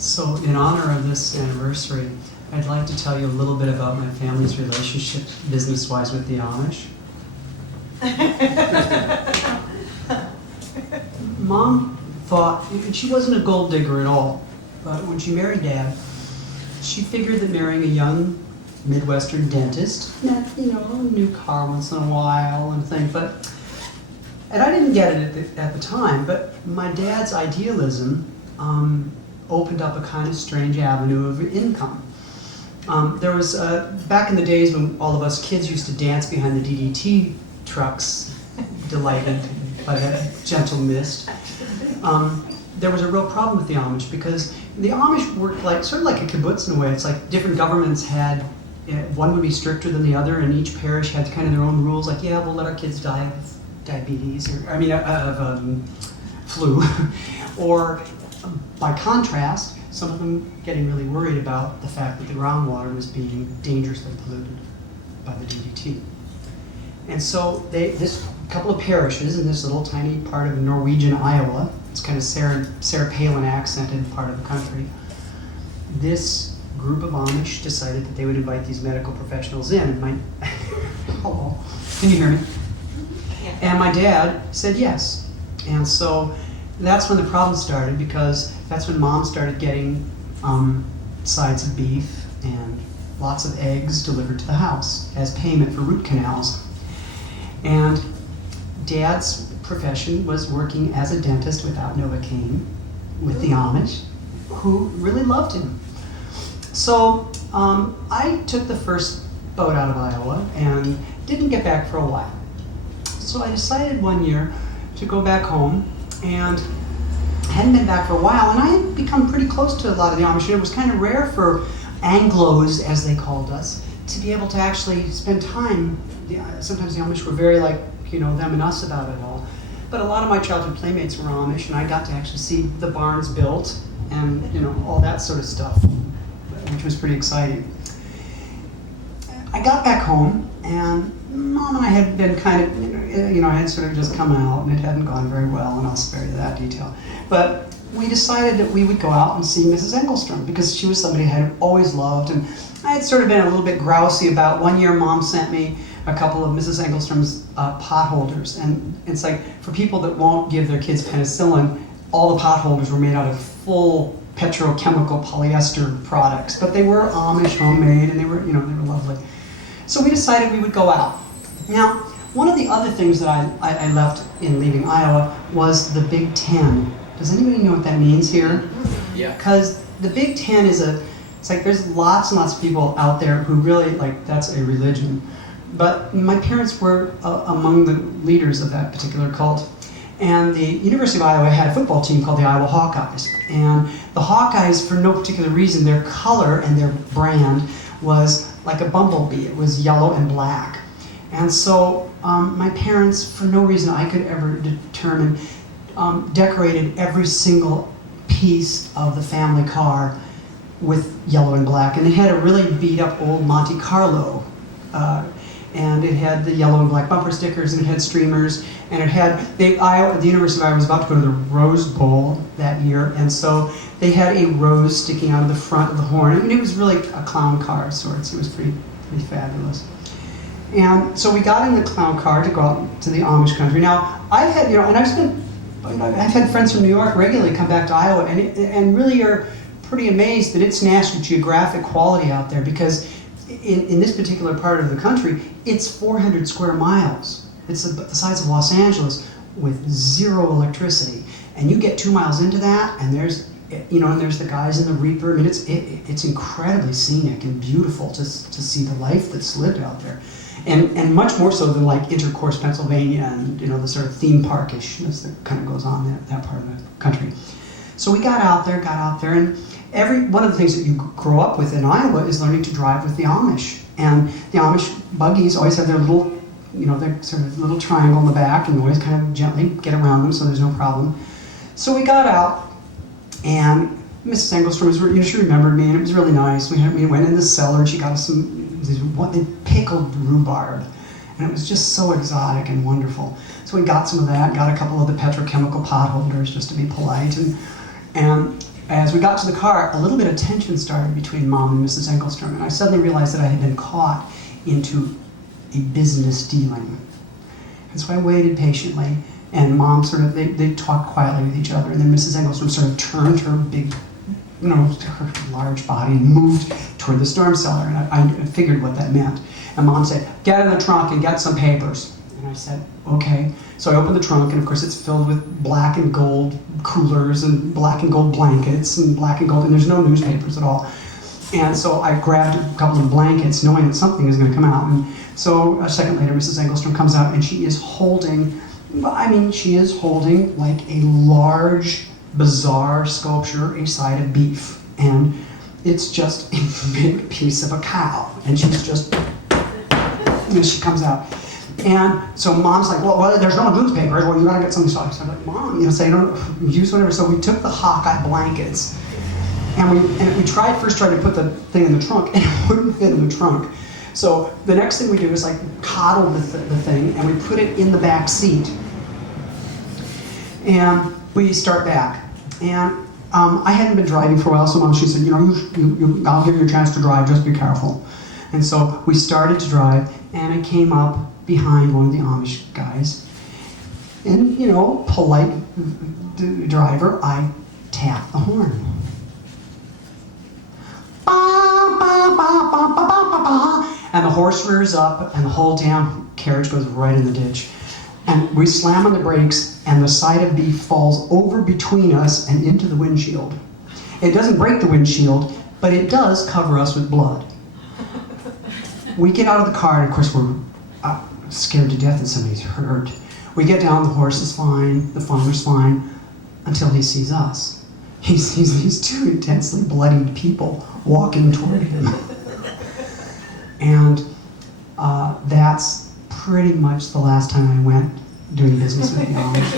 So in honor of this anniversary, I'd like to tell you a little bit about my family's relationship business-wise with the Amish. Mom thought, she wasn't a gold digger at all, but when she married Dad, she figured that marrying a young Midwestern dentist meant, a new car once in a while and things, and I didn't get it at the time, but my dad's idealism opened up a kind of strange avenue of income. There was, back in the days when all of us kids used to dance behind the DDT trucks, delighted by that gentle mist, there was a real problem with the Amish because the Amish worked sort of like a kibbutz in a way. It's like different governments had, one would be stricter than the other, and each parish had kind of their own rules, like, yeah, we'll let our kids die of diabetes, of flu, or by contrast, some of them getting really worried about the fact that the groundwater was being dangerously polluted by the DDT. And so this couple of parishes in this little tiny part of Norwegian Iowa, it's kind of Sarah Palin accented part of the country, this group of Amish decided that they would invite these medical professionals in. And hello, can you hear me? Yeah. And my dad said yes. And so that's when the problem started, because that's when Mom started getting sides of beef and lots of eggs delivered to the house as payment for root canals. And Dad's profession was working as a dentist without Novocaine with the Amish, who really loved him. So I took the first boat out of Iowa and didn't get back for a while. So I decided one year to go back home, and hadn't been back for a while, and I had become pretty close to a lot of the Amish. It was kind of rare for Anglos, as they called us, to be able to actually spend time. Sometimes the Amish were very them and us about it all. But a lot of my childhood playmates were Amish, and I got to actually see the barns built and all that sort of stuff, which was pretty exciting. I got back home, and Mom and I had been kind of, I had sort of just come out, and it hadn't gone very well, and I'll spare you that detail. But we decided that we would go out and see Mrs. Engelstrom, because she was somebody I had always loved, and I had sort of been a little bit grousy about. One year, Mom sent me a couple of Mrs. Engelstrom's pot holders, and it's like, for people that won't give their kids penicillin, all the pot holders were made out of full petrochemical polyester products, but they were Amish homemade, and they were lovely. So we decided we would go out. Now, one of the other things that I left in leaving Iowa was the Big Ten. Does anybody know what that means here? Yeah. Because the Big Ten is it's like there's lots and lots of people out there who really, that's a religion. But my parents were among the leaders of that particular cult. And the University of Iowa had a football team called the Iowa Hawkeyes. And the Hawkeyes, for no particular reason, their color and their brand was like a bumblebee. It was yellow and black. And so my parents, for no reason I could ever determine, decorated every single piece of the family car with yellow and black. And it had a really beat up old Monte Carlo. And it had the yellow and black bumper stickers, and it had streamers, and it had, the University of Iowa was about to go to the Rose Bowl that year, and so they had a rose sticking out of the front of the horn. I mean, it was really a clown car of sorts. It was pretty fabulous. And so we got in the clown car to go out to the Amish country. Now, I've had, I've had friends from New York regularly come back to Iowa, and really are pretty amazed that it's National Geographic quality out there, because in this particular part of the country, it's 400 square miles. It's the size of Los Angeles with zero electricity. And you get 2 miles into that, and there's the guys in the Reaper. I mean, it's incredibly scenic and beautiful to see the life that's lived out there. And much more so than like Intercourse, Pennsylvania, and the sort of theme parkishness that kind of goes on in that part of the country. So we got out there, and one of the things that you grow up with in Iowa is learning to drive with the Amish. And the Amish buggies always have their little, their sort of little triangle in the back, and you always kind of gently get around them, so there's no problem. So we got out, and Mrs. Engelstrom she remembered me, and it was really nice. We went in the cellar, and she got us the pickled rhubarb, and it was just so exotic and wonderful. So we got some of that, got a couple of the petrochemical pot holders just to be polite, and as we got to the car, a little bit of tension started between Mom and Mrs. Engelstrom, and I suddenly realized that I had been caught into a business dealing. And so I waited patiently, and Mom sort of, they talked quietly with each other, and then Mrs. Engelstrom sort of turned her big, her large body and moved toward the storm cellar, and I figured what that meant. And Mom said, "Get in the trunk and get some papers." And I said, "Okay." So I opened the trunk, and of course it's filled with black and gold coolers and black and gold blankets and black and gold, and there's no newspapers at all. And so I grabbed a couple of blankets, knowing that something is going to come out. And so a second later, Mrs. Engelstrom comes out, and she is holding, like a large, bizarre sculpture, a side of beef. And it's just a big piece of a cow. And she's just, she comes out. And so Mom's like, well, there's no newspaper. Well, you gotta get something. So I'm like, Mom, say, don't use whatever. So we took the Hawkeye blankets, and we first tried to put the thing in the trunk, and it wouldn't fit in the trunk. So the next thing we do is like coddle the thing, and we put it in the back seat. And we start back. And I hadn't been driving for a while, so Mom, she said, I'll give you a chance to drive, just be careful. And so we started to drive, and I came up behind one of the Amish guys. And, polite driver, I tapped the horn. Ba, ba, ba, ba, ba, ba, ba, ba. And the horse rears up, and the whole damn carriage goes right in the ditch. And we slam on the brakes, and the side of beef falls over between us and into the windshield. It doesn't break the windshield, but it does cover us with blood. We get out of the car, and of course we're scared to death that somebody's hurt. We get down, the horse is fine, the farmer's fine, until he sees us. He sees these two intensely bloodied people walking toward him. And that's pretty much the last time I went doing business with the Amish.